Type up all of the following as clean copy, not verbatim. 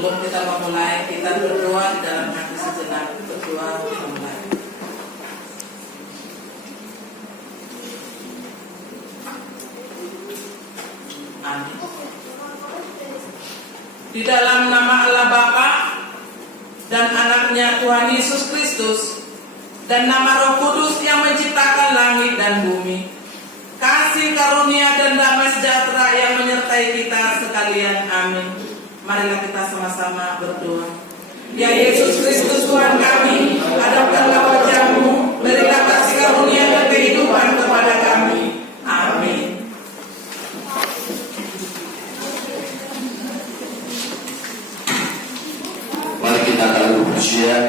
Sebelum kita memulai, kita berdoa di dalam hati sejenak. Berdoa memulai. Amin. Di dalam nama Allah Bapa dan anaknya Tuhan Yesus Kristus dan nama Roh Kudus yang menciptakan langit dan bumi, kasih karunia dan damai sejahtera yang menyertai kita sekalian. Amin. Marilah kita sama-sama berdoa. Ya Yesus Kristus Tuhan kami, hadapkanlah wajah-Mu, berilah kasih karunia dan kehidupan kepada kami. Amin. Mari kita taruh pujian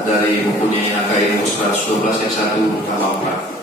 dari buku nyanyian KAI 112 ayat 1 sama 4.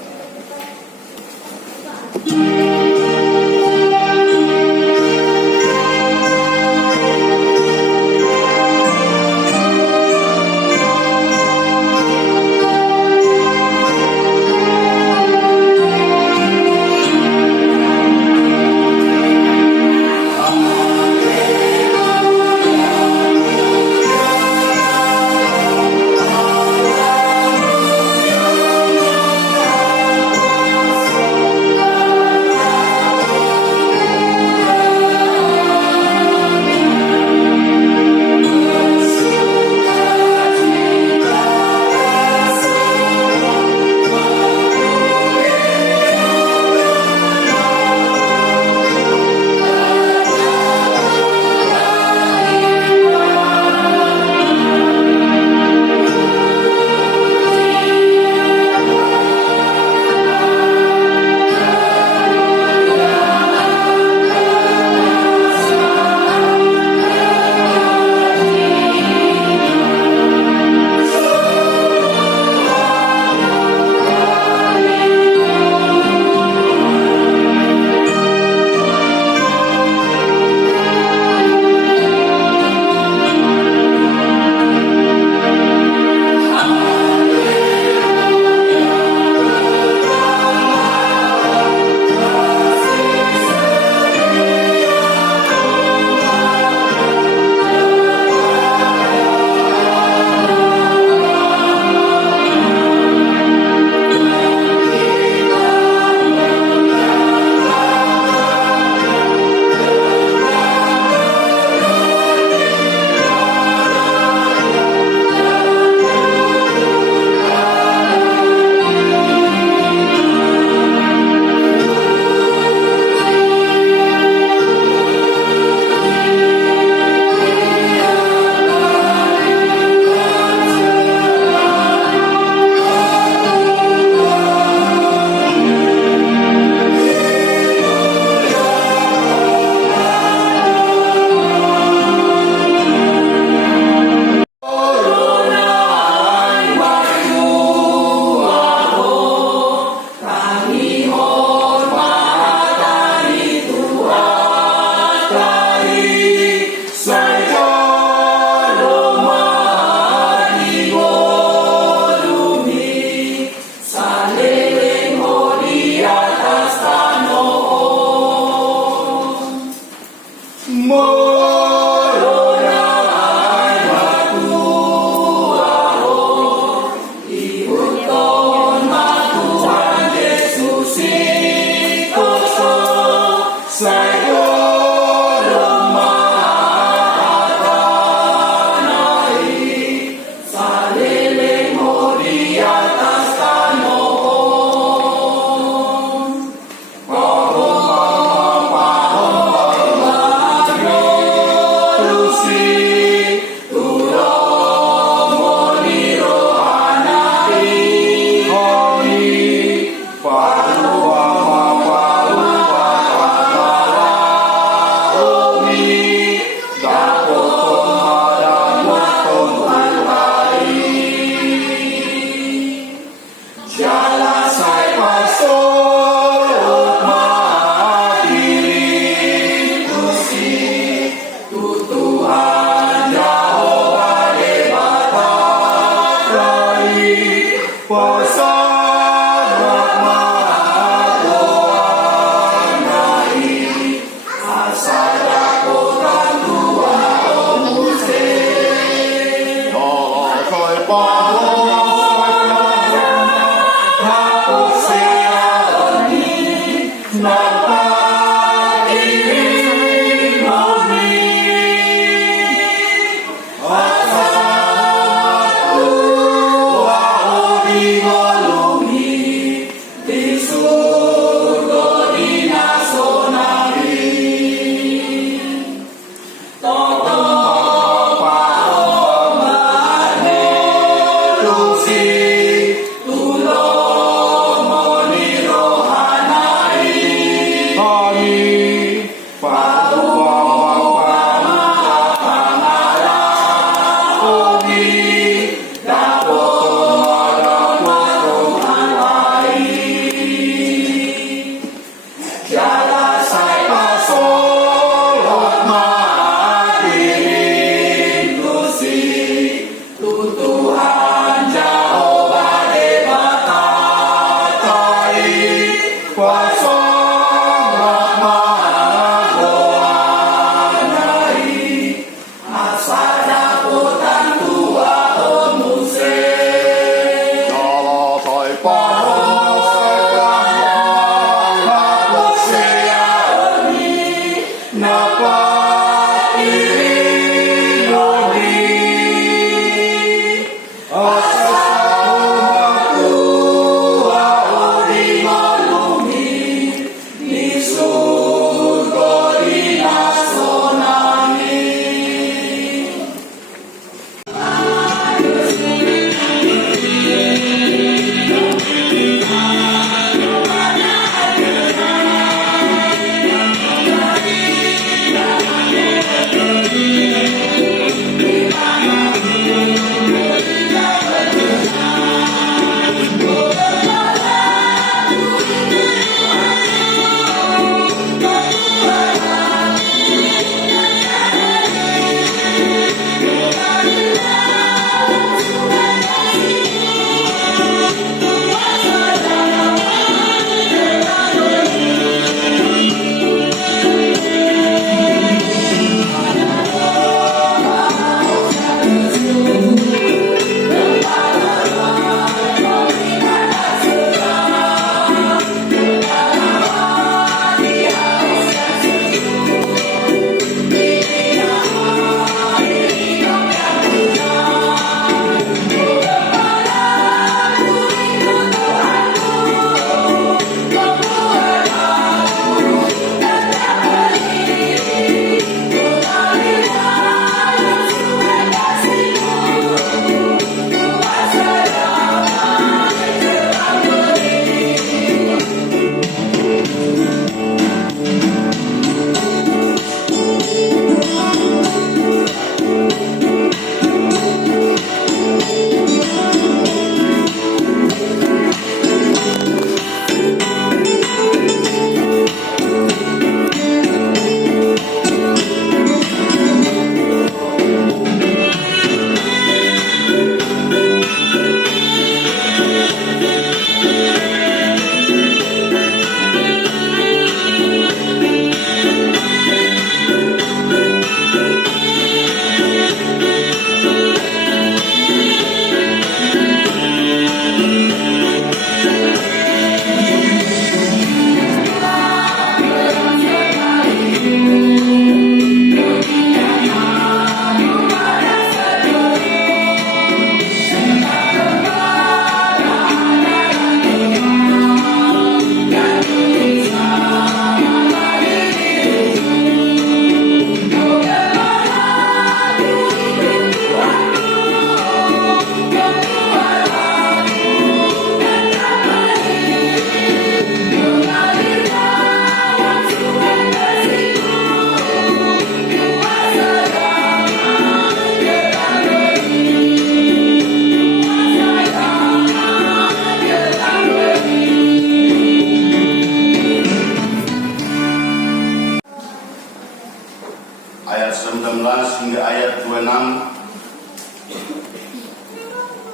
hingga ayat 26.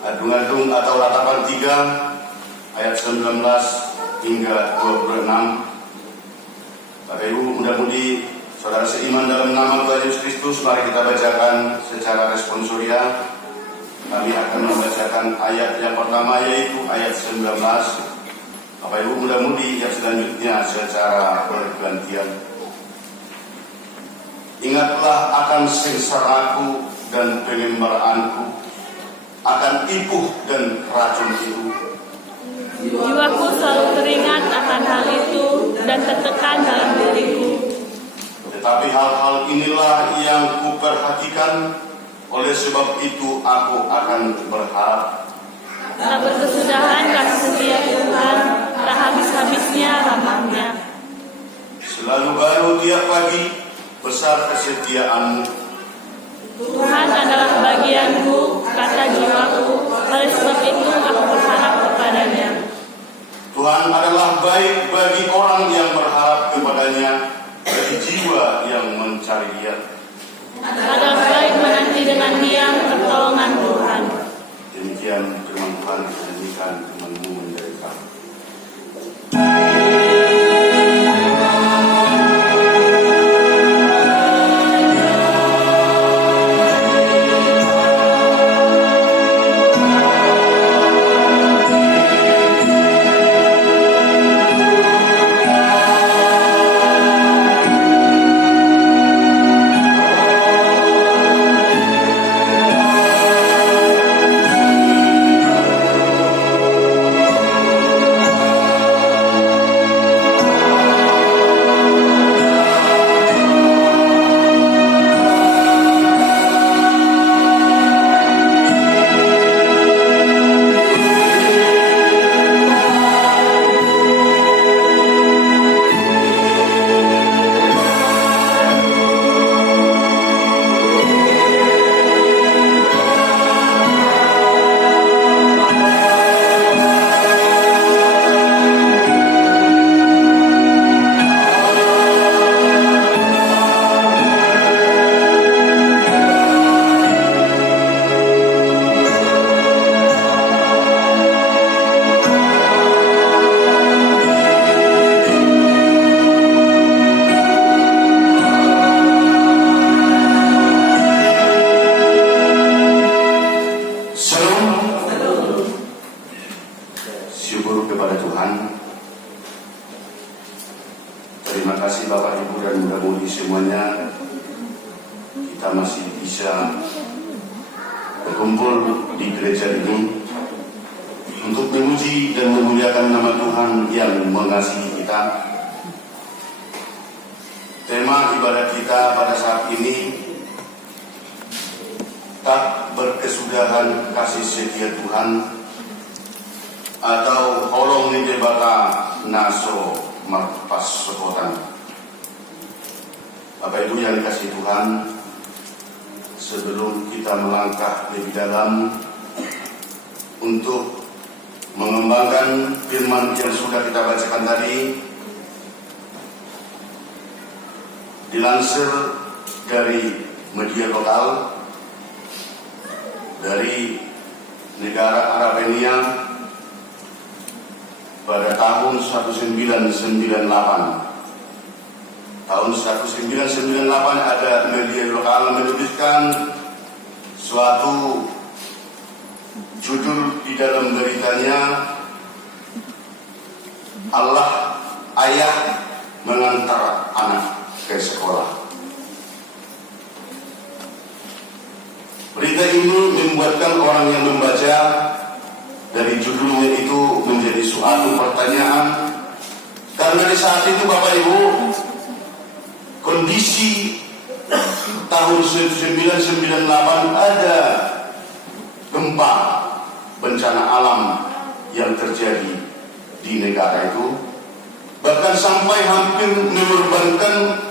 Adung-adung atau ratapan 3 ayat 19 hingga 26. Bapak Ibu, mudah-mudi saudara seiman dalam nama Tuhan Yesus Kristus, mari kita bacakan secara responsoria. Kami akan membacakan ayat yang pertama, yaitu ayat 19. Bapak Ibu, mudah-mudi yang selanjutnya secara bergantian. Ingatlah akan sengsaraku dan pengembaraanku, akan ibuh dan racun itu. Jiwaku selalu teringat akan hal itu dan tertekan dalam diriku. Tetapi hal-hal inilah yang kuperhatikan, oleh sebab itu aku akan berharap. Tak berkesudahan kasih setia Tuhan, tak habis-habisnya rahmatnya. Selalu baru tiap pagi, besar kesetiaan-Mu. Tuhan adalah bagianku, kata jiwaku, oleh sebab itu aku berharap kepadanya. Tuhan adalah baik bagi orang yang berharap kepadanya, bagi jiwa yang mencari Dia. Adalah baik menanti dengan diam pertolongan Tuhan. Demikian firman Tuhan, demikian firman-Mu menjadi kami. Syukur kepada Tuhan. Terima kasih Bapak Ibu dan mudah-mudi semuanya, kita masih bisa berkumpul di gereja ini untuk memuji dan memuliakan nama Tuhan yang mengasihi kita. Tema ibadat kita pada saat ini, tak berkesudahan kasih setia Tuhan, atau holong ni debata naso marpas sokotan. Bapak Ibu yang dikasihi Tuhan, sebelum kita melangkah lebih dalam untuk mengembangkan firman yang sudah kita bacakan tadi, dilansir dari media lokal dari negara Arabenia pada tahun 1998. Tahun 1998 ada media lokal menuliskan suatu judul di dalam beritanya, Allah ayah mengantar anak ke sekolah. Berita ini membuatkan orang yang membaca dari judulnya itu menjadi suatu pertanyaan, karena di saat itu Bapak Ibu, kondisi tahun 1998 ada gempa bencana alam yang terjadi di negara itu, bahkan sampai hampir mengorbankan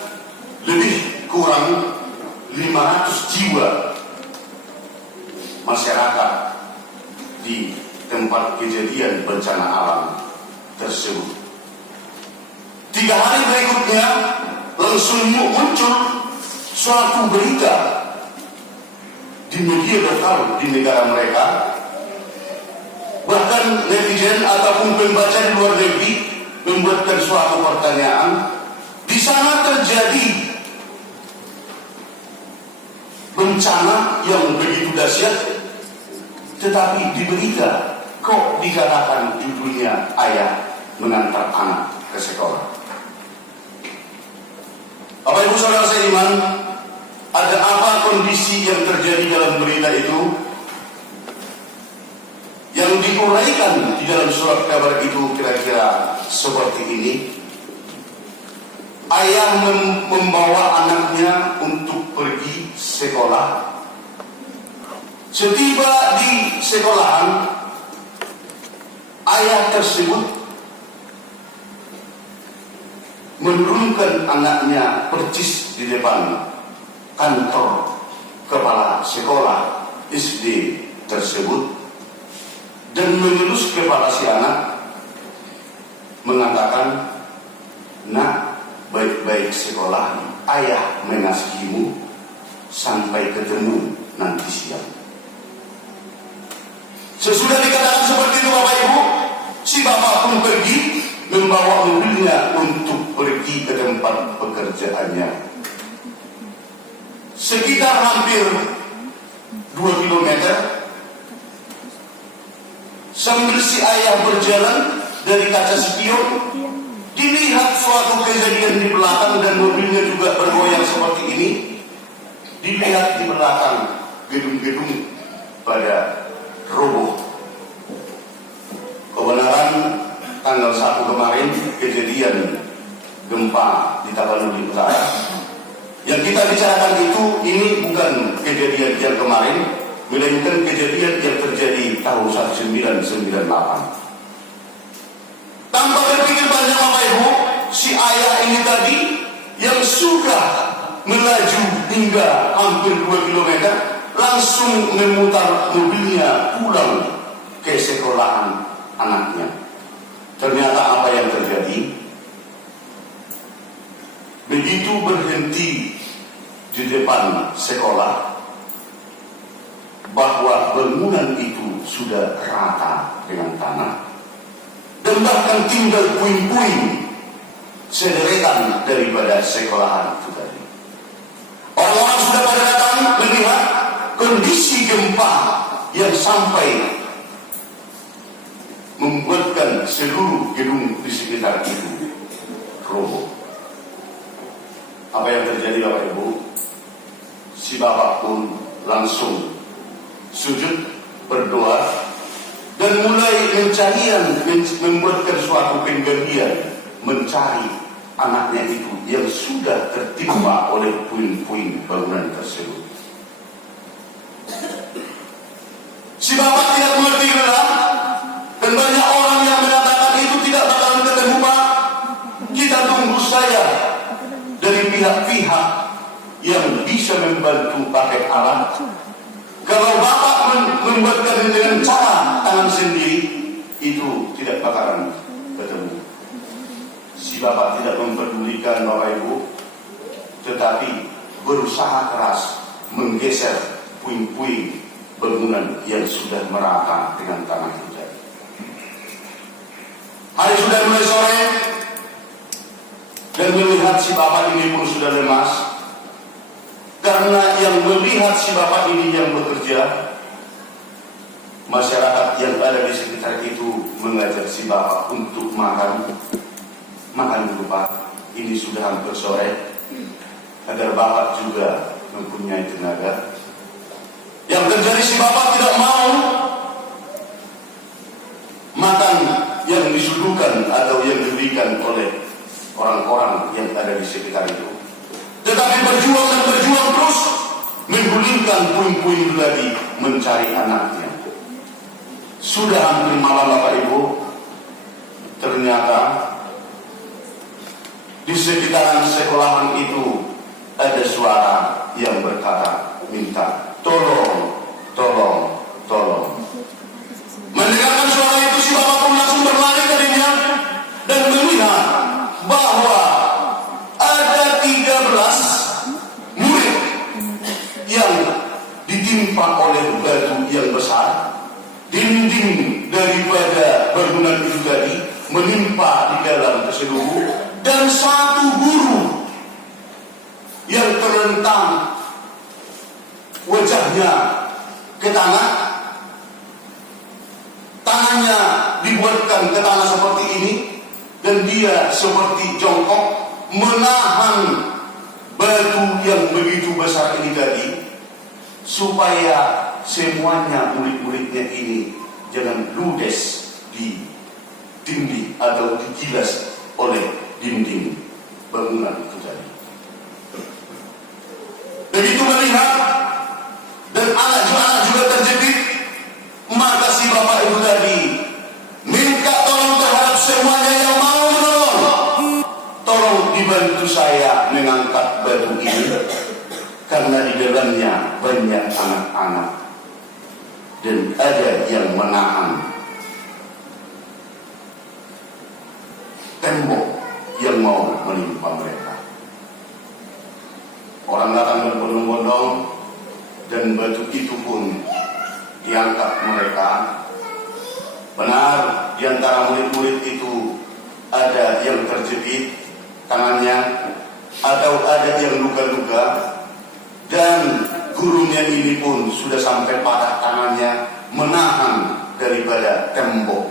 lebih kurang 500 jiwa masyarakat di tempat kejadian bencana alam tersebut. 3 hari berikutnya langsung muncul suatu berita di media lokal di negara mereka. Bahkan netizen ataupun pembaca di luar negeri membuatkan suatu pertanyaan, di sana terjadi bencana yang begitu dahsyat, tetapi di berita kok dikatakan judulnya ayah mengantar anak ke sekolah. Bapak Ibu Saudara seiman, ada apa kondisi yang terjadi dalam berita itu? Yang diuraikan di dalam surat kabar itu kira-kira seperti ini. ayah membawa anaknya untuk pergi sekolah. Setiba di sekolahan, ayah tersebut menurunkan anaknya percis di depan kantor kepala sekolah SD tersebut dan mengelus kepala si anak, mengatakan, "Nak, baik-baik sekolah, ayah mengasihimu sampai ketemu nanti siang." Sesudah dikatakan seperti itu Bapak Ibu, si bapak pun pergi membawa mobilnya untuk pergi ke tempat pekerjaannya. Sekitar hampir 2 kilometer, sambil si ayah berjalan dari kaca spion, dilihat suatu kejadian di belakang dan mobilnya juga bergoyang seperti ini. Dilihat di belakang gedung-gedung pada roboh. Kebenaran tanggal 1 kemarin kejadian gempa di Tapanuli Utara. Yang kita bicarakan itu ini bukan kejadian yang kemarin, melainkan kejadian yang terjadi tahun 1998. Tanpa berpikir banyak Bapak Ibu, si ayah ini tadi yang sudah melaju hingga hampir 2 kilometer langsung memutar mobilnya pulang ke sekolahan anaknya. Ternyata apa yang terjadi? Begitu berhenti di depan sekolah, bahwa bangunan itu sudah rata dengan tanah dan bahkan tinggal puing-puing sederetan daripada sekolahan itu tadi. Orang-orang sudah pada datang melihat kondisi gempa yang sampai membuatkan seluruh gedung di sekitar itu roboh. Apa yang terjadi Bapak Ibu? Si bapak pun langsung sujud berdoa dan mulai membuatkan suatu penggalian mencari anaknya itu yang sudah tertimpa oleh puing-puing bangunan tersebut. Si bapak tidak mengerti gerak dan banyak orang yang mengatakan itu tidak bakalan ketemu Pak. Kita tunggu saya dari pihak-pihak yang bisa membantu pakai alat. Kalau bapak membuatkan dengan cara tangan sendiri, itu tidak bakalan ketemu. Si bapak tidak mempedulikan Bapak Ibu, tetapi berusaha keras menggeser puing-puing bangunan yang sudah merata dengan tanah itu. Hari sudah mulai sore dan melihat si bapak ini pun sudah lemas, karena yang melihat si bapak ini yang bekerja, masyarakat yang ada di sekitar itu mengajak si bapak untuk makan dulu Pak, ini sudah hampir sore, agar bapak juga mempunyai tenaga. Yang terjadi si bapak tidak mau makan yang disuguhkan atau yang diberikan oleh orang-orang yang ada di sekitar itu, tetapi berjuang dan berjuang terus menggulingkan puing-puing lagi mencari anaknya. Sudah hampir malam Bapak Ibu, ternyata di sekitaran sekolahan itu ada suara yang berkata, minta tolong, tolong, tolong. Mendengarkan suara itu, si bapak pun langsung berlari darinya dan melihat bahwa ada 13 murid yang ditimpa oleh batu yang besar. Dinding daripada bangunan itu tadi menimpa di dalam keseluruh, dan satu guru yang terlentang wajahnya ke tanah, tangannya dibuatkan ke tanah seperti ini, dan dia seperti jongkok menahan batu yang begitu besar ini tadi, supaya semuanya murid-muridnya ini jangan ludes di dinding atau digilas oleh dinding bangunan punya banyak anak-anak dan ada yang menahan tembok yang mau menimpa mereka. Orang datang berbondong-bondong dan batu itu pun diangkat mereka. Benar, di antara murid-murid itu ada yang terjepit tangannya atau ada yang luka-luka, dan gurunya ini pun sudah sampai patah tangannya menahan daripada tembok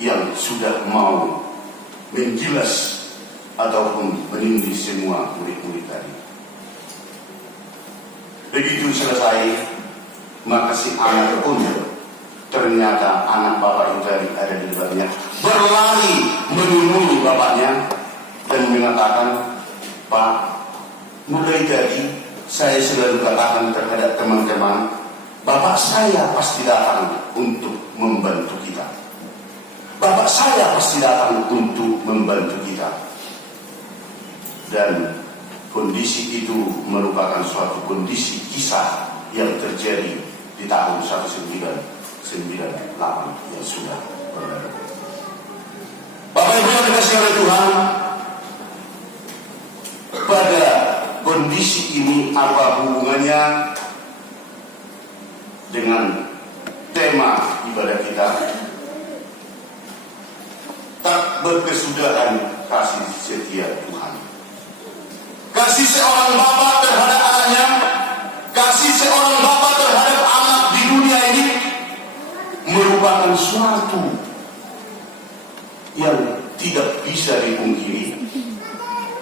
yang sudah mau menggilas ataupun menindih semua murid-murid tadi. Begitu selesai, maka si anak pun ternyata anak bapak itu tadi ada di depannya, berlari menemui bapaknya dan mengatakan, "Pak, mulai tadi saya selalu katakan terhadap teman-teman, bapak saya pasti datang untuk membantu kita. Bapak saya pasti datang untuk membantu kita." Dan kondisi itu merupakan suatu kondisi kisah yang terjadi di tahun 1998 yang sudah berlalu. Bapak Ibu yang dikasihi oleh Tuhan, pada kondisi ini apa hubungannya dengan tema ibadah kita? Tak berkesudahan kasih setia Tuhan. Kasih seorang bapak terhadap anaknya, kasih seorang bapak terhadap anak di dunia ini merupakan suatu yang tidak bisa dipungkiri,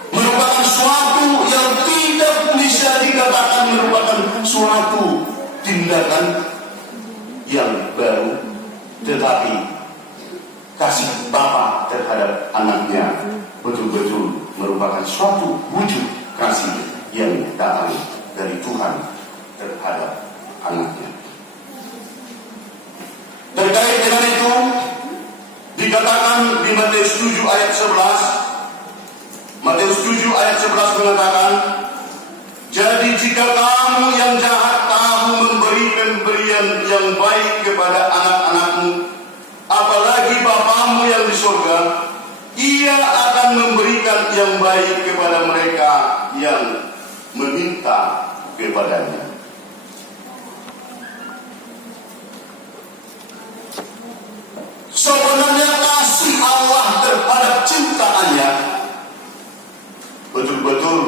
merupakan suatu yang tidak bisa dikatakan merupakan suatu tindakan yang baru, tetapi kasih bapak terhadap anaknya betul-betul merupakan suatu wujud kasih yang datang dari Tuhan terhadap anaknya. Terkait dengan itu, dikatakan di Matius 7 ayat 11, Matius 7 ayat 11 mengatakan, "Jadi jika kamu yang jahat tahu memberi pemberian yang baik kepada anak-anakmu, apalagi Bapamu yang di surga, Ia akan memberikan yang baik kepada mereka yang meminta kepadanya." Sebenarnya kasih Allah terhadap ciptaannya betul-betul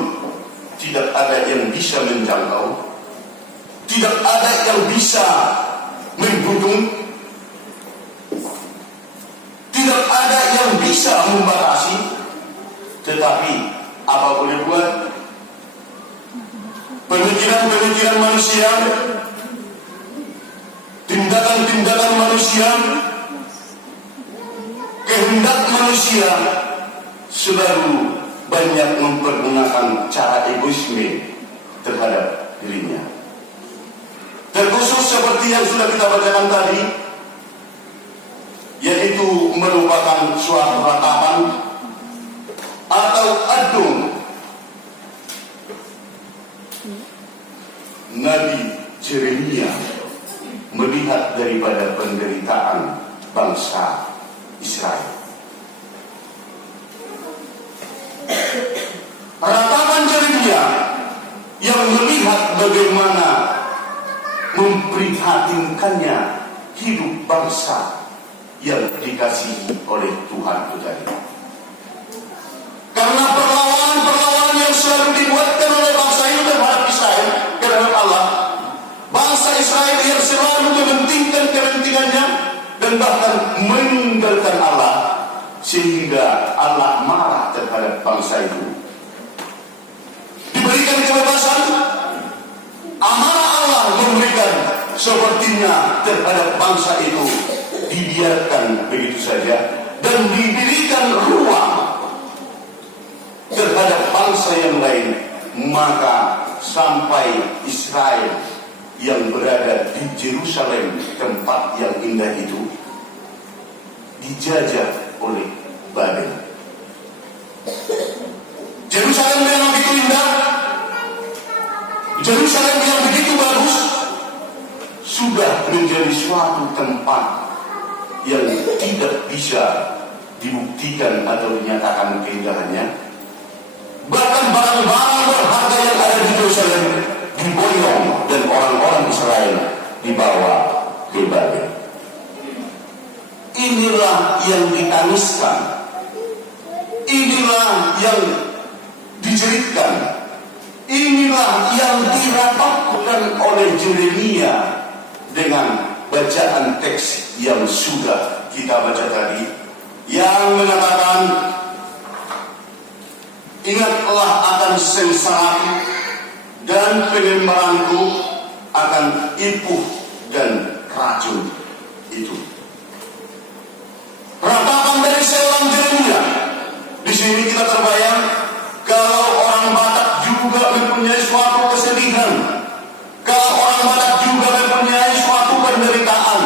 tidak ada yang bisa menjangkau, tidak ada yang bisa menghitung, tidak ada yang bisa membatasi. Tetapi apa boleh buat? Pemikiran-pemikiran manusia, tindakan-tindakan manusia, kehendak manusia selalu banyak mempergunakan cara egoisme terhadap dirinya. Terkhusus seperti yang sudah kita bacakan tadi, yaitu merupakan suatu ratapan atau adung Nabi Yeremia melihat daripada penderitaan bangsa Israel. Ratapan Yeremia yang melihat bagaimana memprihatinkannya hidup bangsa yang dikasihi oleh Tuhan itu tadi. Karena perlawanan yang selalu dibuatkan oleh bangsa itu terhadap Israel, terhadap Allah, bangsa Israel yang selalu mementingkan kepentingannya dan bahkan meninggalkan Allah, sehingga Allah marah terhadap bangsa itu. Diberikan kebebasan, amanah Allah memberikan sepertinya terhadap bangsa itu dibiarkan begitu saja dan diberikan ruang terhadap bangsa yang lain, maka sampai Israel yang berada di Yerusalem, tempat yang indah itu, dijajah oleh Babel. Yerusalem memang begitu indah, Yerusalem yang begitu bagus sudah menjadi suatu tempat yang tidak bisa dibuktikan atau dinyatakan keindahannya. Bahkan barang-barang berharga yang ada di Yerusalem diboyong dan orang-orang Israel dibawa ke Babel. Inilah yang ditangiskan, inilah yang dijeritkan, inilah yang dirapatkan oleh Yeremia dengan bacaan teks yang sudah kita baca tadi, yang mengatakan, ingatlah akan sengsaraku dan pengembaranku, akan ipuh dan racun itu. Ratapan dari seorang Yeremia. Di sini kita terbayang kalau orang Batak juga mempunyai suatu kesedihan, kalau orang Batak juga mempunyai suatu penderitaan,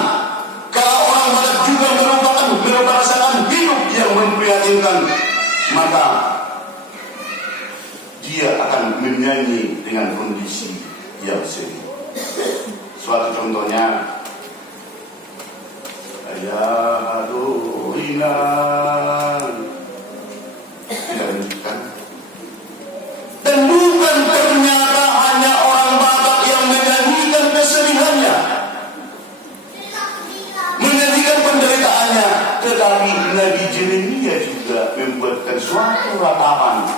kalau orang Batak juga merasakan hidup yang memprihatinkan, maka dia akan menyanyi dengan kondisi yang sedih. Suatu contohnya, ayah adoinan, tidak lanjutkan. Dan bukan ternyata hanya orang Batak yang menyanyikan kesedihannya, menyanyikan penderitaannya, tetapi Nabi Yeremia juga membuatkan suatu ratapan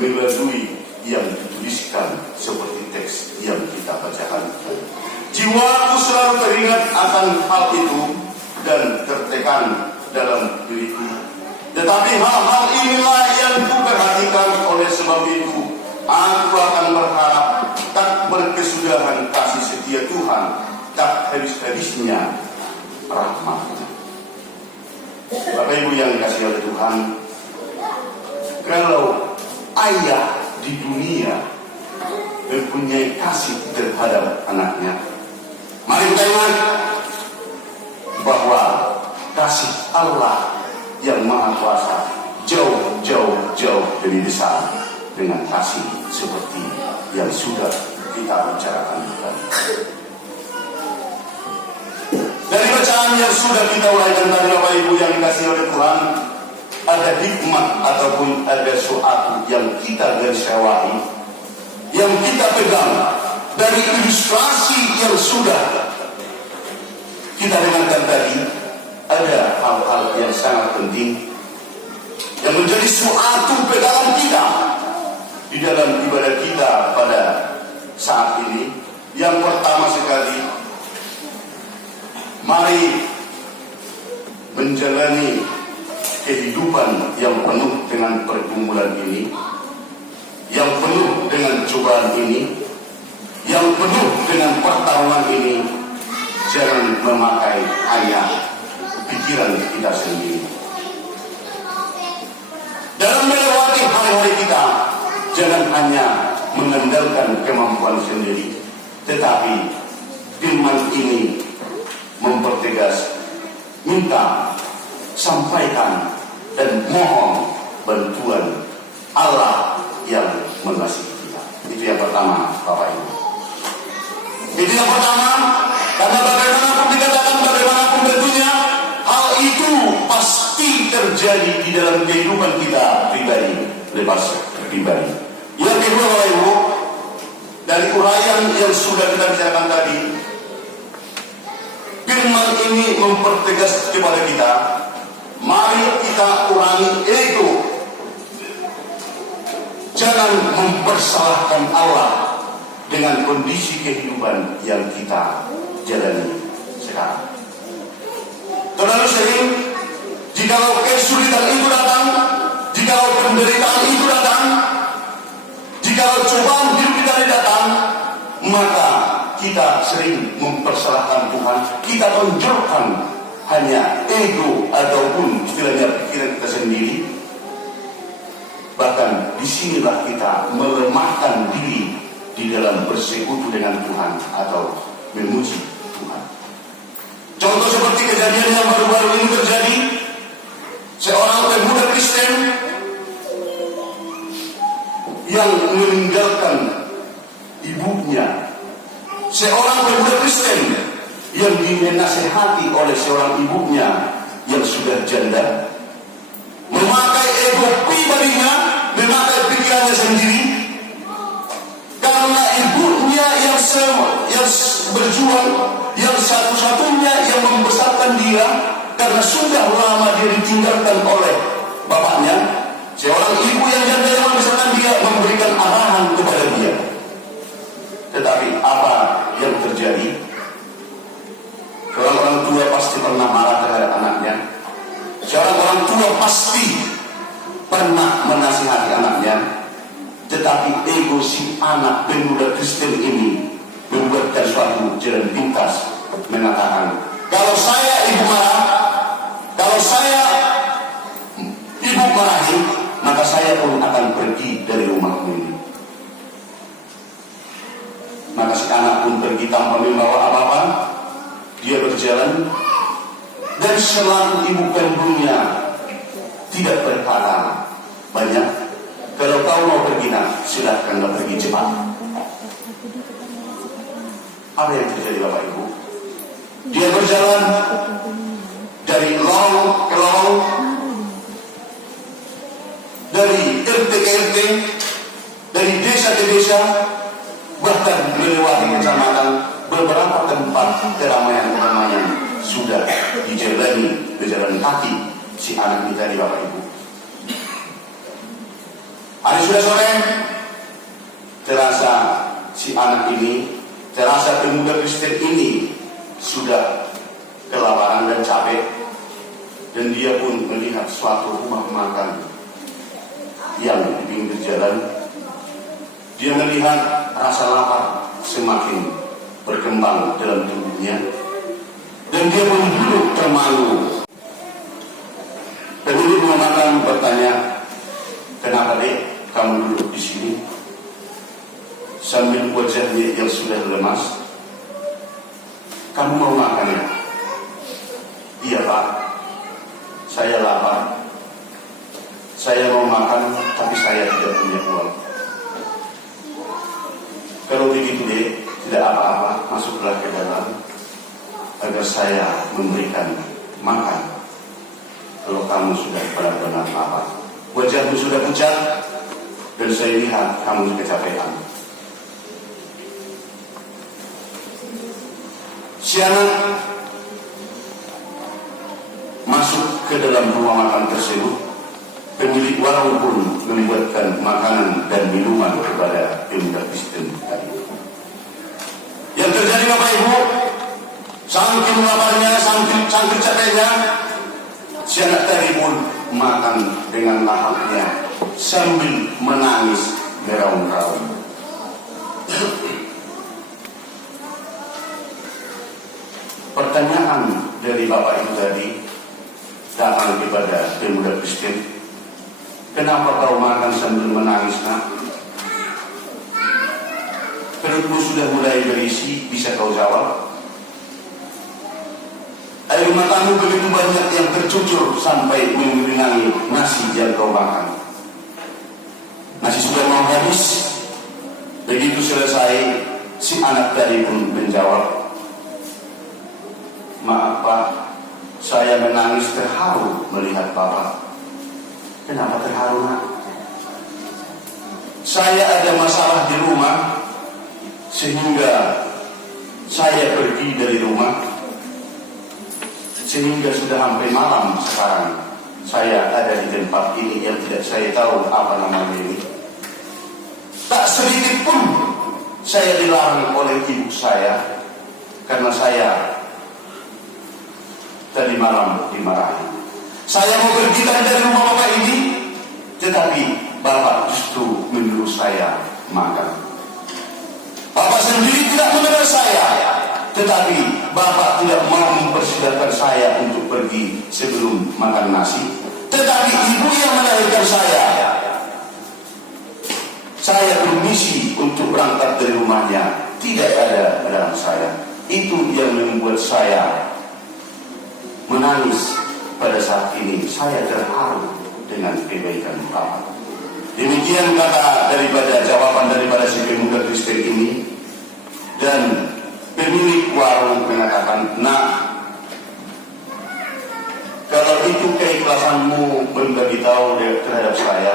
melalui yang dituliskan seperti teks yang kita bacakan. Jiwaku selalu teringat akan hal itu dan tertekan dalam diriku. Tetapi hal-hal inilah yang kuperhatikan, oleh sebab itu aku akan berharap tak berkesudahan kasih setia Tuhan, tak habis-habisnya rahmat-Nya. Bapak Ibu yang dikasihi oleh Tuhan, kalau ayah di dunia mempunyai kasih terhadap anaknya, mari kita ingat bahwa kasih Allah yang Maha Kuasa jauh lebih besar dengan kasih seperti yang sudah kita bicarakan tadi. Dari bacaan yang sudah kita uraikan tadi, Bapak Ibu yang dikasihi oleh Tuhan, ada hikmah ataupun ada suatu yang kita garisbawahi, yang kita pegang dari ilustrasi yang sudah kita dengarkan tadi. Ada hal-hal yang sangat penting yang menjadi suatu pegangan kita di dalam ibadah kita pada saat ini. Yang pertama sekali, mari menjalani kehidupan yang penuh dengan pergumulan ini, yang penuh dengan cobaan ini, yang penuh dengan pertarungan ini. Jangan memakai hanya pikiran kita sendiri. Dalam melewati hari-hari kita, jangan hanya mengandalkan kemampuan sendiri, tetapi firman ini mempertegas, minta, sampaikan, dan mohon bantuan Allah yang mengasihi kita. Itu yang pertama, Bapak Ibu. Itu yang pertama, karena bagaimanapun dikatakan, bagaimanapun tentunya, hal itu pasti terjadi di dalam kehidupan kita pribadi, lepas pribadi. Yang kedua, Bapak Ibu, dari uraian yang sudah kita bicarakan tadi, firman ini mempertegas kepada kita, mari kita kurangi ego. Jangan mempersalahkan Allah dengan kondisi kehidupan yang kita jalani sekarang. Terlalu sering, jikalau kesulitan itu datang, jikalau penderitaan itu datang, jikalau cobaan hidup kita datang, maka kita sering mempersalahkan Tuhan. Kita tonjolkan hanya ego ataupun istilahnya pikiran kita sendiri. Bahkan disinilah kita melemahkan diri di dalam bersekutu dengan Tuhan atau memuji Tuhan. Contoh seperti kejadian yang baru-baru ini terjadi, seorang pemuda Kristen yang meninggalkan ibunya. Seorang pemuda Kristen yang dinasehati oleh seorang ibunya yang sudah janda, memakai ego pribadinya, memakai pikirannya sendiri, karena ibunya yang berjuang, yang satu-satunya yang membesarkan dia, karena sudah lama dia ditinggalkan oleh bapaknya. Seorang ibu yang janda yang membesarkan dia, memberikan arahan kepada dia. Tetapi apa yang terjadi? Seorang orang tua pasti pernah marah terhadap anaknya. Seorang orang tua pasti pernah menasihati anaknya. Tetapi ego si anak pemuda Kristen ini membuatkan suatu jalan pintas, mengatakan, kalau saya ibu marah, kalau saya ibu marahi, maka saya pun akan pergi dari rumah ini. Maka si anak pun pergi tanpa membawa apa-apa. Dia berjalan dan selalu ibu kandungnya tidak berkata banyak, kalau kau mau pergi nak, silahkanlah pergi cepat. Apa yang terjadi Bapak Ibu? Dia berjalan dari lorong ke lorong, dari RT ke RT, dari desa ke desa, bahkan melewati kecamatan. Beberapa tempat keramaian-keramaian sudah dijalani berjalan kaki si anak ini tadi Bapak Ibu. Hari sudah sore, terasa si anak ini, terasa pemuda Kristen ini sudah kelaparan dan capek, dan dia pun melihat suatu rumah makan yang di pinggir jalan. Dia melihat rasa lapar semakin berkembang dalam tubuhnya, dan dia pun duduk termangu. Pemilik rumah makan bertanya, kenapa dek kamu duduk di sini? Sambil wajahnya yang sudah lemas, kamu mau makan ya? Iya Pak, saya lapar. Saya mau makan, tapi saya tidak punya uang. Kalau begitu dek, tidak apa-apa, masuklah ke dalam agar saya memberikan makan. Kalau kamu sudah benar-benar lapar, wajahmu sudah pucat, dan saya lihat kamu kecapean. Si anak masuk ke dalam rumah makan tersebut. Pemilik warung pun membuatkan makanan dan minuman kepada pemuda Kristen tadi. Yang terjadi Bapak Ibu, saking laparnya, saking capeknya, si anak tadi pun makan dengan lahapnya sambil menangis meraung-raung. Pertanyaan dari Bapak Ibu tadi datang kepada pemuda Kristen, kenapa kau makan sambil menangis nak? Perutmu sudah mulai berisi, bisa kau jawab? Air matamu begitu banyak yang tercucur sampai menggenangi nasi yang kau makan. Nasi sudah mau habis. Begitu selesai, si anak tadi pun menjawab, maaf Pak, saya menangis terharu melihat Bapak. Kenapa terharu nak? Saya ada masalah di rumah, sehingga saya pergi dari rumah, sehingga sudah sampai malam sekarang saya ada di tempat ini yang tidak saya tahu apa namanya ini. Tak sedikit pun saya dilarang oleh ibu saya, karena saya tadi malam dimarahi. Saya mau pergi dari rumah Bapak ini, tetapi Bapak justru menyuruh saya makan. Bapak sendiri tidak mengenal saya, tetapi Bapak tidak mau mempersilahkan saya untuk pergi sebelum makan nasi. Tetapi ibu yang melahirkan saya permisi untuk berangkat dari rumahnya, tidak ada dalam saya. Itu yang membuat saya menangis pada saat ini. Saya terharu dengan kebaikan Bapak. Demikian kata daripada jawaban daripada si pemuda Kristen ini. Dan pemilik warung mengatakan, "Nak, kalau itu keikhlasanmu berbagi tahu terhadap saya,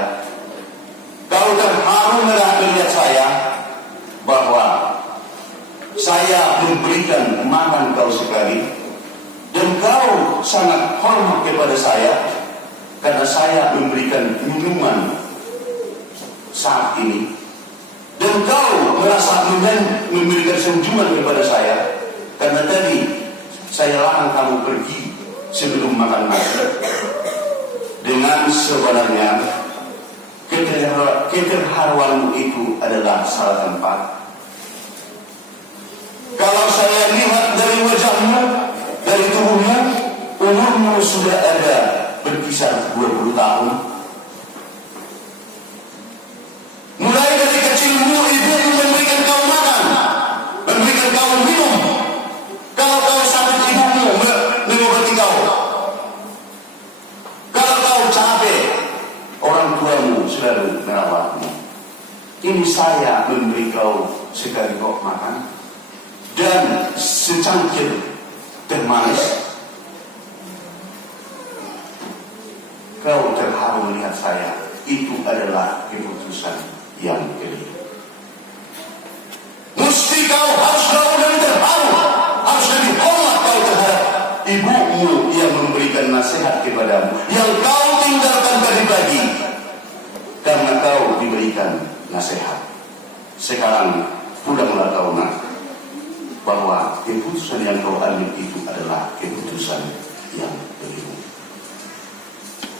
kau terharu melihat saya bahwa saya memberikan makan kau sekali, dan kau sangat hormat kepada saya karena saya memberikan minuman saat ini, dan kau merasa memberikan senyuman kepada saya karena tadi saya larang kamu pergi sebelum makan nasi. Dengan sebenarnya keterharuanmu itu adalah salah tempat. Kalau saya lihat dari wajahmu, dari tubuhmu, umurmu sudah ada berkisar 20 tahun. Mulai dari kecilmu, ibumu memberikan kau makan, memberikan kau minum. Kalau kau sakit, ibumu mengobati kau. Kalau kau capek, orang tuamu selalu merawatmu. Ini saya memberi kau sekali kau makan dan secangkir teh manis. Kau terharu melihat saya. Itu adalah keputusan yang keliru. Mesti kau harus lebih terharu, harus lebih hormat kau terhadap ibumu yang memberikan nasihat kepadamu, yang kau tinggalkan tadi pagi karena kau diberikan nasihat. Sekarang pulanglah kau, nak, bahwa keputusan yang kau ambil itu adalah keputusan yang keliru.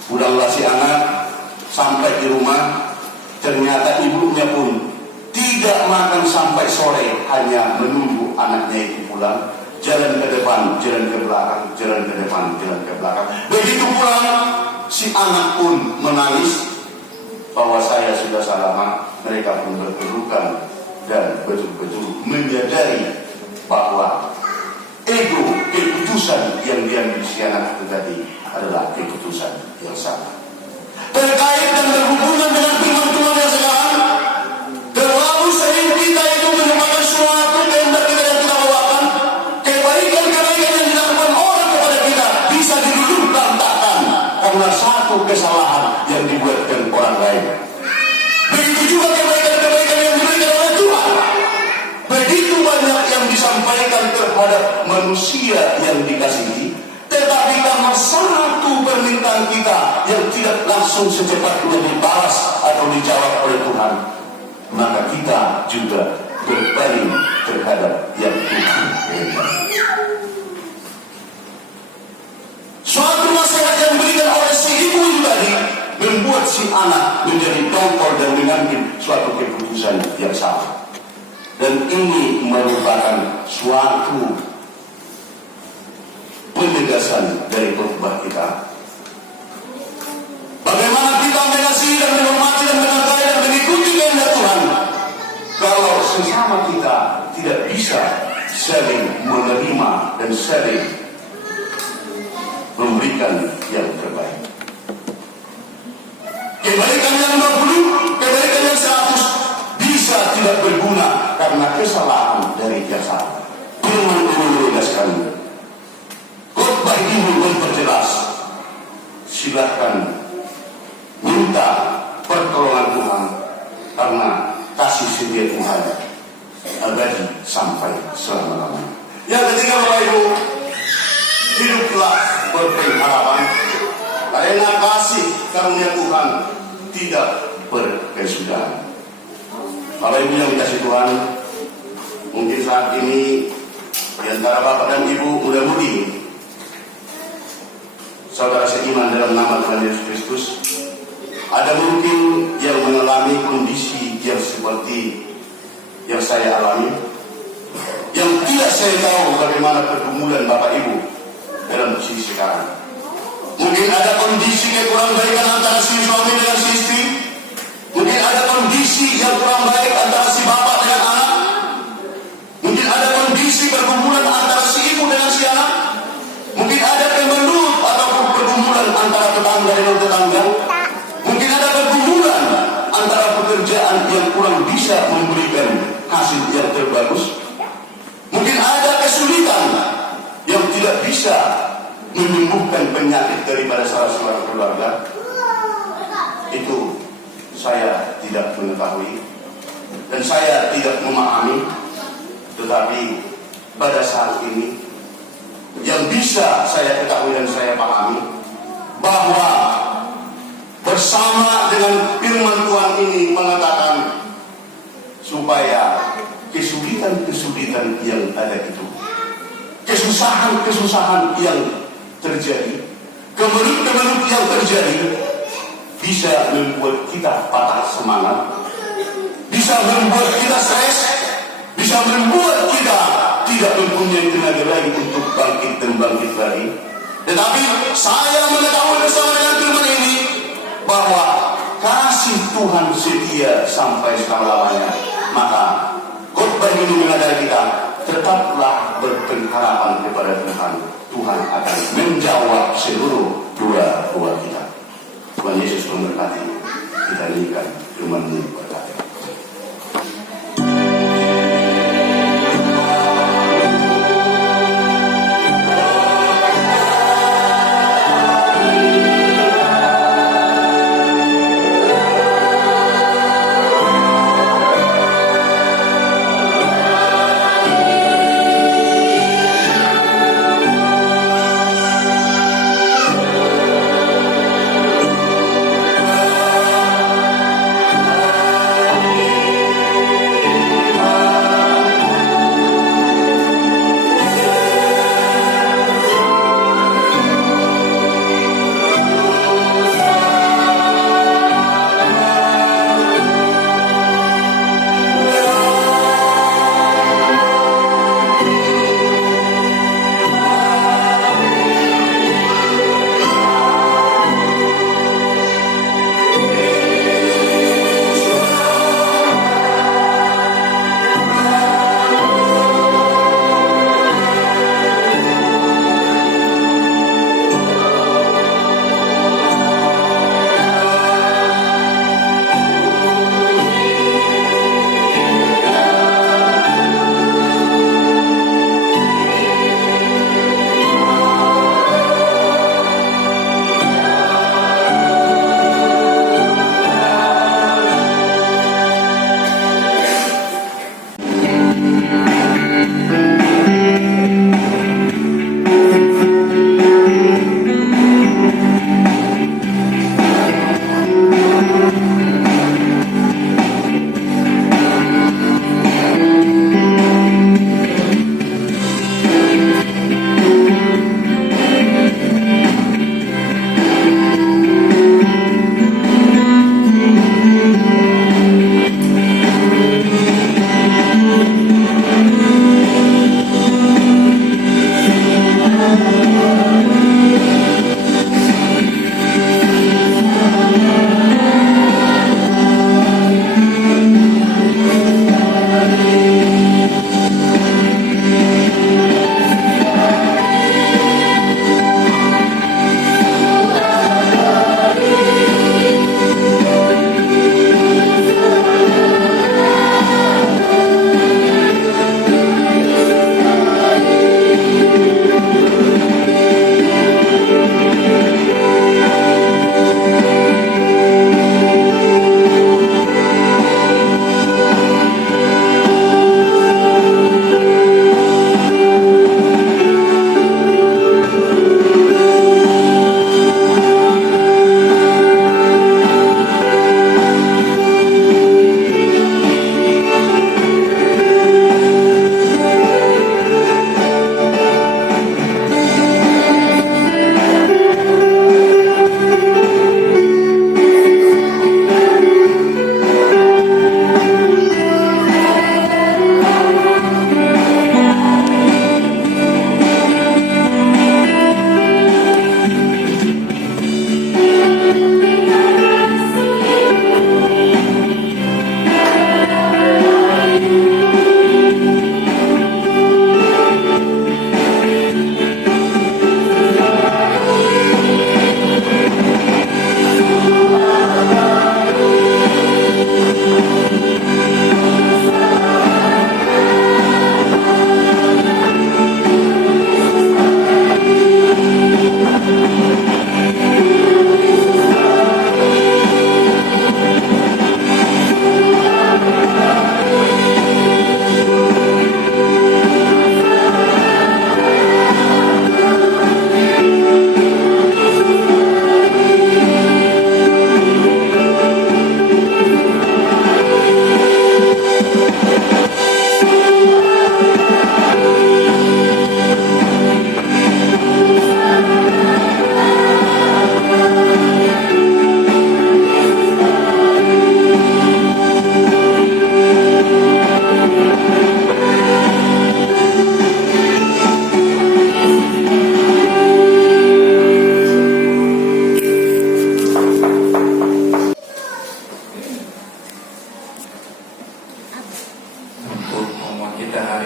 Pulanglah si anak. Sampai di rumah, ternyata ibunya pun tidak makan sampai sore, hanya menunggu anaknya itu pulang. Jalan ke depan, jalan ke belakang, jalan ke depan, jalan ke belakang. Begitu pulang, si anak pun menangis bahwa saya sudah salah. Mereka pun berpelukan dan betul-betul menyadari bahwa ego, keputusan yang diambil si anak itu tadi adalah keputusan yang salah. Terkait dan berhubungan dengan firman Tuhan yang sekarang, terlalu sering kita itu merupakan suatu kehendak kita yang kita bawakan. Kebaikan-kebaikan yang dilakukan orang kepada kita bisa diluluhkan takkan karena satu kesalahan yang dibuatkan orang lain. Begitu juga kebaikan-kebaikan yang diberikan oleh Tuhan. Begitu banyak yang disampaikan terhadap manusia yang dikasihi, tetapi karena satu permintaan kita yang tidak langsung secepatnya dibalas atau dijawab oleh Tuhan, maka kita juga berpaling terhadap yang Tuhan kehendaki. Suatu nasihat yang diberikan oleh si ibu itu tadi membuat si anak menjadi dongkol dan mengambil suatu keputusan yang salah. Dan ini merupakan suatu penegasan dari khotbah kita. Bagaimana kita mengasihi dan menghormati dan menghargai dan mengikuti kehendak Tuhan kalau sesama kita tidak bisa saling menerima dan saling memberikan yang terbaik. Kebaikan yang 50, kebaikan yang 100 bisa tidak berguna karena kesalahan dari yang salah. Firman Tuhan menegaskan. Khotbah ini memperjelas, silakan minta pertolongan Tuhan karena kasih setia Tuhan abadi sampai selama-lamanya. Yang ketiga, Bapak Ibu, hiduplah berpengharapan karena kasih karunia Tuhan tidak berkesudahan. Bapak Ibu yang dikasihi Tuhan, mungkin saat ini di antara Bapak dan Ibu muda-mudi, saudara seiman dalam nama Tuhan Yesus Kristus, ada mungkin yang mengalami kondisi yang seperti yang saya alami, yang tidak saya tahu bagaimana pergumulan Bapak Ibu dalam posisi sekarang. Mungkin ada kondisi kekurang baikan antara si suami dengan si istri, mungkin ada kondisi yang kurang baik antara si bapak dengan anak, mungkin ada kondisi pergumulan antara si ibu dengan si anak, mungkin ada kemelut ataupun pergumulan antara tetangga dengan tetangga, mungkin ada pergumulan antara pekerjaan yang kurang bisa memberikan hasil yang terbagus, daripada salah seorang keluarga? Itu saya tidak mengetahui dan saya tidak memahami. Tetapi pada saat ini yang bisa saya ketahui dan saya pahami bahwa bersama dengan firman Tuhan ini mengatakan supaya kesulitan-kesulitan yang ada itu, kesusahan-kesusahan yang terjadi, kemelut-kemelut yang terjadi bisa membuat kita patah semangat, bisa membuat kita stres, bisa membuat kita tidak mempunyai tenaga lagi untuk bangkit dan bangkit lagi. Tetapi saya mengetahui bersama dengan firman ini bahwa kasih Tuhan setia sampai selama-lamanya. Maka khotbah ini mengajari kita, tetaplah berpengharapan kepada Tuhan. Tuhan akan menjawab seluruh doa-doa kita. Tuhan Yesus memberkati. Kita nyanyikan firman-Nya berkata.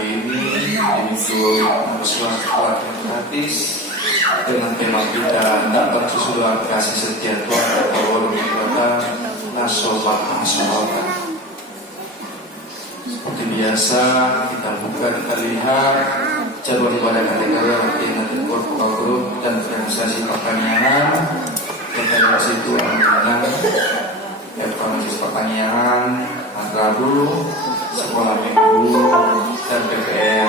hari ini Minggu Persuasaan gratis dengan tema kita tak bersusulan kasih setia Tuhan atau kata nasobat nasobat. Seperti biasa kita buka, kita lihat jadwal ibadah kategori latihan korporal grup dan organisasi pertanian. Kita lihat situ anak evaluasi pertanian, Rabu, sekolah minggu dan PPR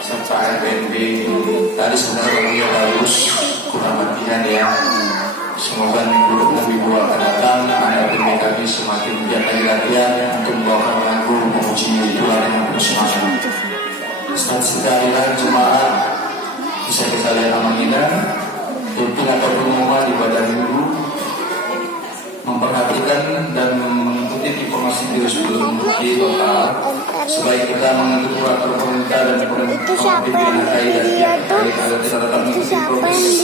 serta RPNB. Tadi sebenarnya bagus kurang latihan ya. Semoga minggu akan datang anak RPNB kami semakin giat lagi latihan untuk membawakan lagu memuji Tuhan dengan penuh semangat. Sekali lagi jemaat bisa kita lihat amanah pimpin atau pengumuman ibadah minggu, memperhatikan dan mengikuti informasi video sebelum di total. Sebaik kita mengikuti peraturan pemerintah dan pimpinan KAI dan pihak terkait agar kita tetap mengikuti proses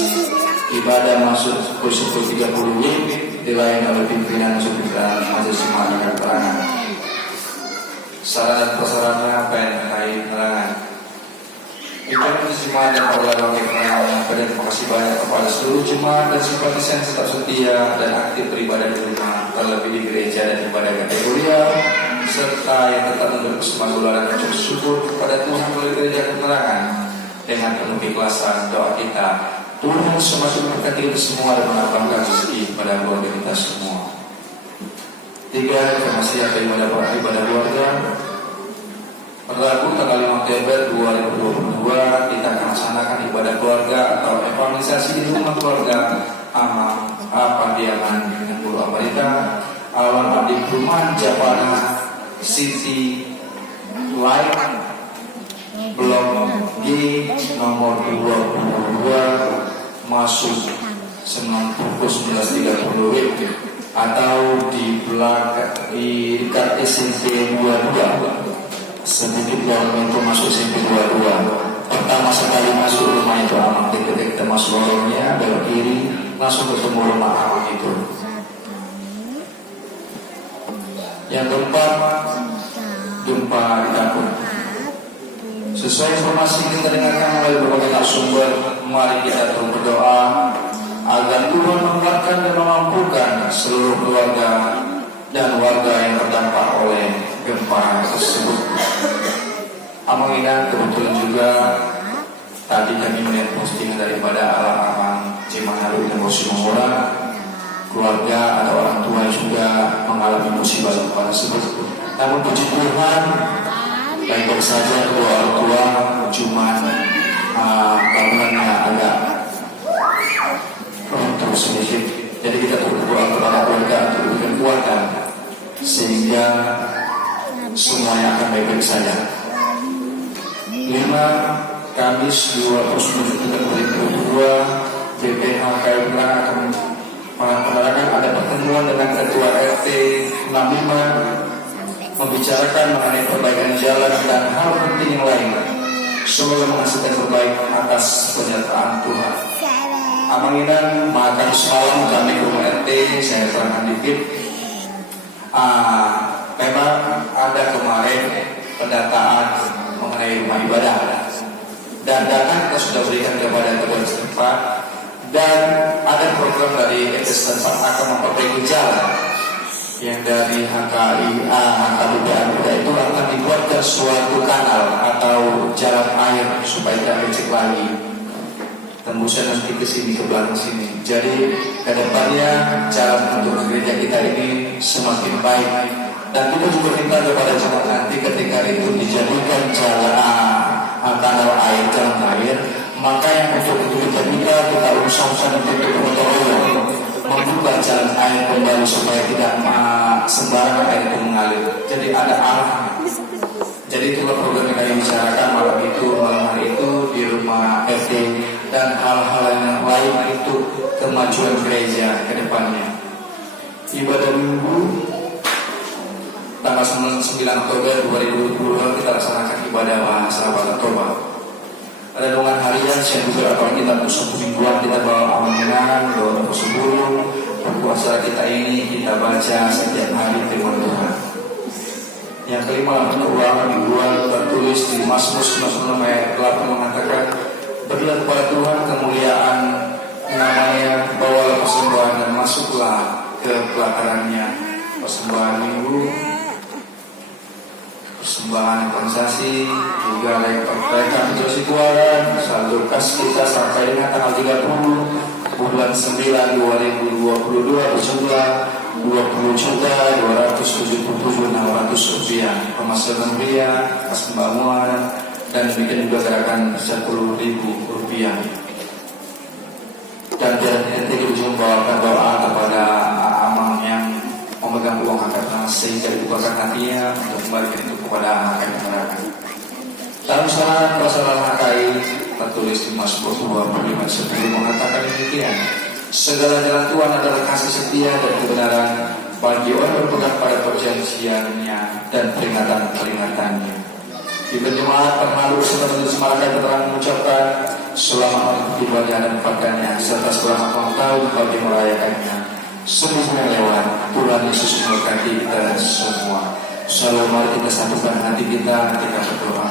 ibadah masuk pukul 10.30 WIB dilayani oleh pimpinan dan majelis jemaat akan keterangan. Syarat dan persyaratannya apa yang terkait keterangan? Kita jemaat dan para wakil keterangan. Terima kasih banyak kepada seluruh jemaat dan simpatisan tetap setia dan aktif beribadah di rumah, terlebih di gereja dan ibadah kategorial, serta yang tetap memberi kesemangat dan bersyukur kepada Tuhan melalui gereja keterangan. Dengan penuh ikhlasan doa kita, Tuhan semakin memberkati kita semua dan menambahkan rezeki pada keluarga kita semua. 3. Informasi atau ibadah keluarga. Rabu tanggal 5 Oktober 2022 kita akan laksanakan ibadah keluarga atau evangelisasi di rumah keluarga Ama Padiaman dengan Guru Amerika Alam Abdi Perumahan Japana City Light Blok G nomor 22 masuk pukul 19.30 WIB atau di belakang di dekat SMP 22. Sedikit dalam itu masuk SMP 22. Pertama sekali masuk rumah itu Amang, ketika kita masuk lorongnya belok kiri langsung ketemu rumah Amang itu. Yang keempat, gempa di dapur. Sesuai informasi kita dengarkan melalui berbagai narasumber, mari kita terus berdoa agar Tuhan menguatkan dan memampukan seluruh keluarga dan warga yang terdampak oleh gempa tersebut. Amanginah kebetulan juga tadi kami melihat postingan daripada Alam Cimanaru dan Rosimora. Keluarga atau orang tua juga mengalami musibah gempa tersebut. Namun puji Tuhan, baik-baik saja kedua orang tua, cuma bangunannya agak runtuh sedikit. Jadi kita berdoa kepada keluarga untuk diberikan kekuatan sehingga semuanya akan baik-baik saja. 5. Kamis 29 Oktober 2022 BPH KMK akan mengadakan ada pertemuan dengan Ketua RT 65 membicarakan mengenai perbaikan jalan dan hal penting yang lain. Semoga menghasilkan terbaik atas penyertaan Tuhan. Amanginan makan semalam kami ke rumah RT, saya terangkan dikit. Memang ada kemarin pendataan mengenai rumah ibadah dan data kita sudah berikan kepada ketua setempat dan ada program dari RT setempat akan memperbaiki jalan yang dari HKBPAN itu akan dibuatkan suatu kanal atau jalan air supaya tidak becek lagi tembusnya nanti ke sini, ke belakang sini. Jadi kedepannya jalan untuk gereja kita ini semakin baik. Dan kita juga minta kepada jemaat nanti ketika itu dijadikan jalan kanal air, jalan air, maka yang untuk itu kita usahakan untuk membuka jalan air kembali supaya tidak sembarangan air itu mengalir. Jadi ada arahan. Jadi itulah program yang kami bicarakan malam hari itu di rumah RT dan hal-hal yang lain itu kemajuan gereja ke depannya. Ibadah minggu tanggal 9 Oktober 2022 kita laksanakan ibadah sahabat Oktober. Ada renungan harian yang juga kalau kita musuh mingguan kita bawa amanah, doa tersebut, puasa kita ini kita baca setiap hari firman Tuhan. Yang kelima, keuangan dibuat tertulis di Mazmur 96 ayat 8 mengatakan, berilah kepada Tuhan kemuliaan namanya, bawalah persembahan dan masuklah ke pelatarannya. Persembahan minggu, persembahan organisasi, juga rekan Josi Kuaran, saldo kas kita sampai dengan tanggal 30 bulan 9 2022 berjumlah Rp20.277.600 rupiah. Pemasaran pria, kas pembangunan, dan bikin juga gerakan Rp10.000. Dan nanti dijumpai doa kepada Amang yang memegang uang akad sehingga dibukakan hatinya untuk kembali itu kepada anak yang menyerahkan. Dalam persoalan HKI tertulis di Mazmur 25:10 mengatakan demikian, segala jalan Tuhan adalah kasih setia dan kebenaran bagi orang yang berpegang pada perjanjiannya dan peringatan-peringatannya. Di berjemaat permalu serta semangat keterangan mengucapkan selamat beribadah dan pakaiannya serta selamat ulang tahun bagi merayakannya. Semua lewat, Tuhan Yesus memberkati kita semua. Shalom, mari kita satukan hati kita ketika berdoa.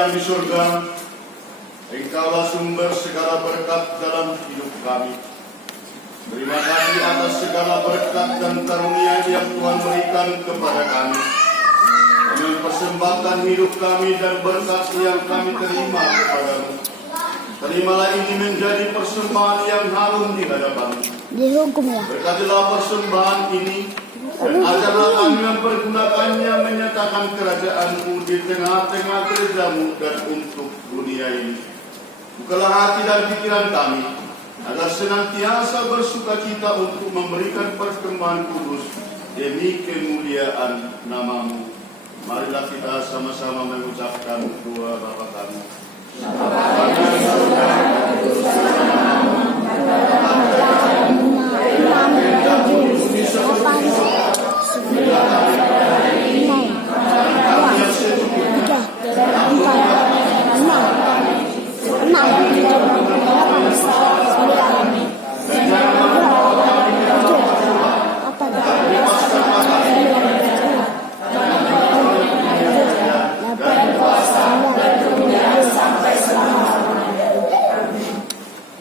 yang di surga, Engkaulah sumber segala berkat dalam hidup kami. Terima kasih atas segala berkat dan karunia yang Tuhan berikan kepada kami. Kami mempersembahkan hidup kami dan berkat yang kami terima kepadamu. Terimalah ini menjadi persembahan yang harum di hadapan-Mu. Dihukum ya. Berkatilah persembahan ini Ajarlah kami mempergunakannya menyatakan kerajaan-Mu di tengah-tengah gereja-Mu dan untuk dunia ini. Bukalah hati dan pikiran kami, agar senantiasa bersukacita untuk memberikan persembahan kudus demi kemuliaan nama-Mu. Marilah kita sama-sama mengucapkan doa Bapa kami.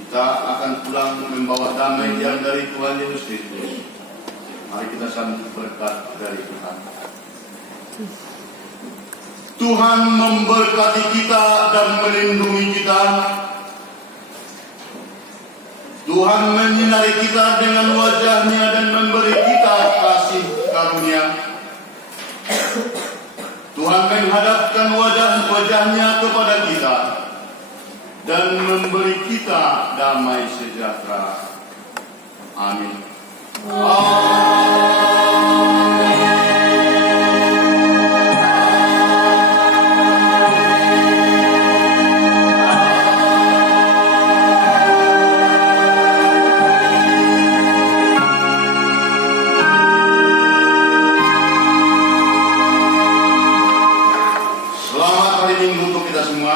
Kita akan pulang membawa damai yang dari Tuhan Yesus Kristus. Mari kita sambut berkat dari Tuhan. Tuhan memberkati kita dan melindungi kita. Tuhan menyinari kita dengan wajah-Nya dan memberi kita kasih karunia. Tuhan menghadapkan wajah-Nya kepada kita dan memberi kita damai sejahtera. Amin. Selamat hari Minggu untuk kita semua.